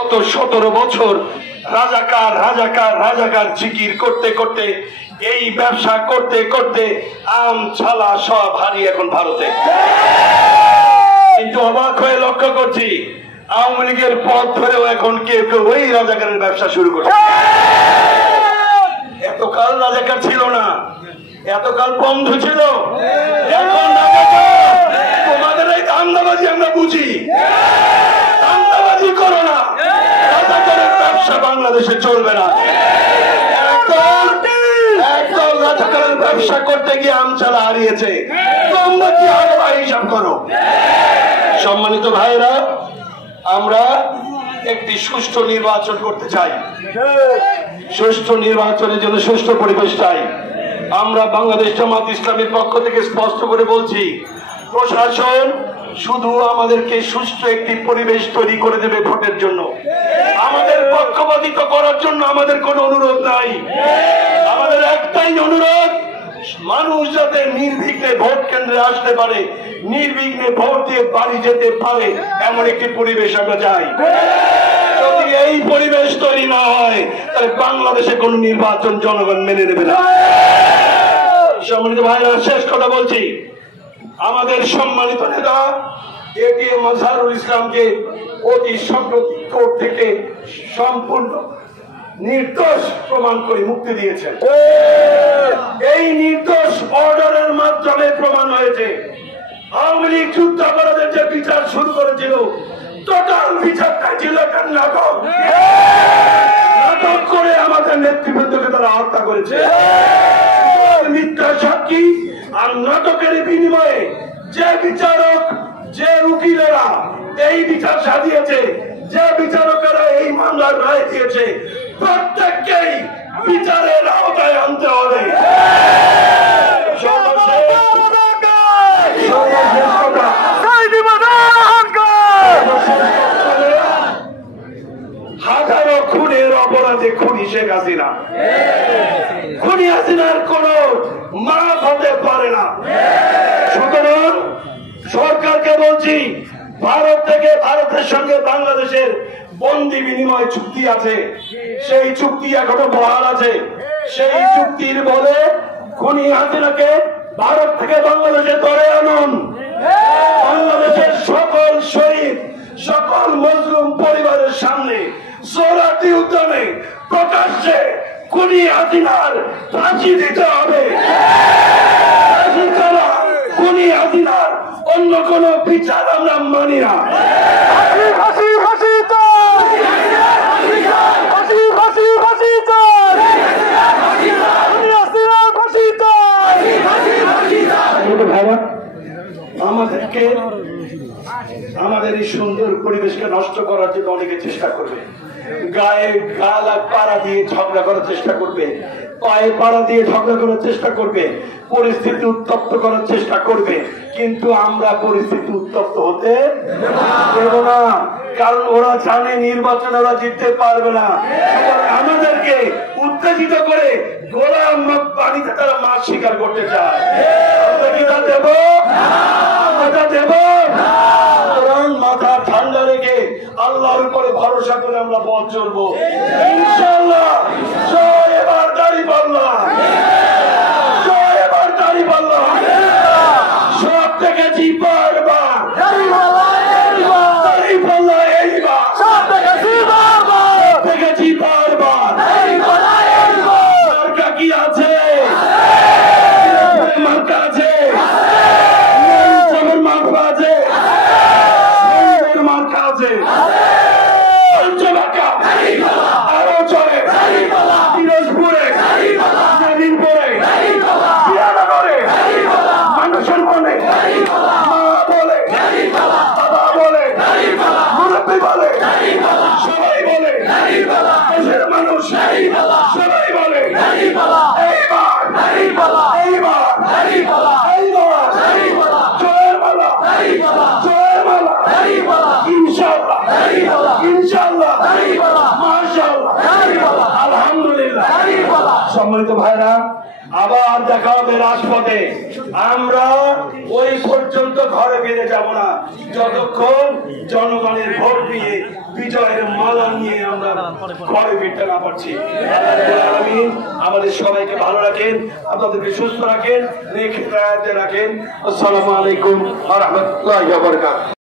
গত 17 বছর রাজাকার রাজাকার রাজাকার জিকির করতে করতে এই ব্যবসা করতে করতে আম ছালা সব হারিয়ে এখন ভারতে। কিন্তু অবাক হয়ে লক্ষ্য করছি আওয়ামী লীগের পথ ধরেও এখন কেউ কেউ ওই রাজাকারের ব্যবসা শুরু করছে। এতকাল রাজাকার ছিল না, এতকাল বন্ধু ছিল, এখন তোমাদের এই ধান্দাবাজি আমরা বুঝি। ধান্দাবাজি করো না, রাজাকারের ব্যবসা বাংলাদেশে চলবে না। একদল রাজাকারের ব্যবসা করতে গিয়ে আমচালা হারিয়েছে, তোমরা কি আগে হিসাব করো। সম্মানিত ভাইরা, আমরা একটি সুষ্ঠু নির্বাচন করতে চাই। সুষ্ঠু নির্বাচনের জন্য সুষ্ঠু পরিবেশ চাই। আমরা বাংলাদেশ জামাত ইসলামের পক্ষ থেকে স্পষ্ট করে বলছি, প্রশাসন শুধু আমাদেরকে সুষ্ঠু একটি পরিবেশ তৈরি করে দেবে ভোটের জন্য, আমাদের পক্ষপাতিত্ব করার জন্য আমাদের কোনো অনুরোধ নাই। আমাদের একটাই অনুরোধ, মানুষ যাতে নির্বিঘ্নে ভোট কেন্দ্রে আসতে পারে, নির্বিঘ্নে ভোট দিয়ে বাড়ি যেতে পারে, এমন একটি পরিবেশ আমরা চাই। যদি এই পরিবেশ তৈরি না হয় তাহলে বাংলাদেশে কোন নির্বাচন জনগণ মেনে নেবে না। সম্মানিত ভাইরা, শেষ কথা বলছি, আমাদের সম্মানিত নেতা এটিএম মাজহারুল ইসলামকে অতি সম্প্রতি কোর্ট থেকে সম্পূর্ণ নির্দোষ প্রমাণ করে মুক্তি দিয়েছেন। এই নির্দোষ অর্ডারের মাধ্যমে প্রমাণ হয়েছে আওয়ামী লীগ যুদ্ধাপরাধের যে বিচার শুরু করেছিল, টোটাল বিচারটা ছিল একটা নাটক। নাটক করে আমাদের নেতৃবৃন্দকে তারা হত্যা করেছে। মিথ্যা সাক্ষী আর নাটকের বিনিময়ে যে বিচারক, যে উকিলেরা এই বিচার সাধিয়েছে, যে বিচারকেরা এই মামলার রায় দিয়েছে, প্রত্যেককেই বিচারের আওতায় আনতে হবে। হাজারো খুনের অপরাধে খুনি শেখ হাসিনা, খুনি হাসিনার কোন মাফ হতে পারে না। সুতরাং সরকারকে বলছি, ভারত থেকে, ভারতের সঙ্গে বাংলাদেশের বন্দি বিনিময় চুক্তি আছে, সেই চুক্তি এখনো বহাল আছে। সেই চুক্তির বলে খুনি হাসিনাকে ভারত থেকে বাংলাদেশে ধরে আনুন। বাংলাদেশের সকল শহীদ, সকল মজলুম পরিবারের সামনে সোহরাওয়ার্দী উদ্যানে প্রকাশ্যে খুনি হাসিনার ফাঁসি দিতে হবে। খুনি হাসিনার অন্য কোন বিচার আমরা মানি না। আমাদেরকে, আমাদের এই সুন্দর পরিবেশকে নষ্ট করার জন্য অনেকে চেষ্টা করবে, গায়ে গালা পাড়া দিয়ে ঝগড়া করার চেষ্টা করবে, পায়ে পাড়া দিয়ে ঝগড়া করার চেষ্টা করবে, পরিস্থিতি উত্তপ্ত করার চেষ্টা করবে। কিন্তু আমরা পরিস্থিতি উত্তপ্ত হতে দেব না, কারণ ওরা জানে নির্বাচন ওরা জিততে পারবে না। আমাদেরকে উত্তেজিত করে গোলাম পানিতে তারা মাছ শিকার করতে চায়। আমরা কি তা দেব? আমরা দেব? মাথা ঠান্ডা রেখে আল্লাহর উপরে ভরসা করে আমরা পথ চলবো ইনশাআল্লাহ। জয় এবার দাঁড়িপাল্লা, জয় এবার দাঁড়িপাল্লা, সব থেকে জিতবার বার দাঁড়িপাল্লা, এইবার সব থেকে জিতবার বার মার্কা কি আছে? মার্কা আছে, মার্কা আছে, মার্কা আছে, আরো চলে পিরোজপুরে, মেদিনীপুরে, বিরানগরে, মানুষের মনে মা বলে, বাবা বলে, মুরব্বী বলে, সবাই বলে, দেশের মানুষ সবাই বলে, এইবার এইবার এইবার জয়ের মালা, জয়ের মালা, ইনশাআল্লাহ ইনশাআল্লাহ, মাশাআল্লাহ, আলহামদুলিল্লাহ। সম্মানিত ভাইরা, আবার দেখা হবে রাজপথে। আমরা ওই পর্যন্ত ঘরে ফিরে যাব না যতক্ষণ জনগণের ভোট দিয়ে বিজয়ের মালা নিয়ে আমরা ঘরে ফিরতে না পারছি। আমাদের সবাইকে ভালো রাখেন, আপনাদেরকে সুস্থ রাখেন, রাখেন। আসসালামু আলাইকুম ওয়া রাহমাতুল্লাহি ওয়া বারাকাতুহু।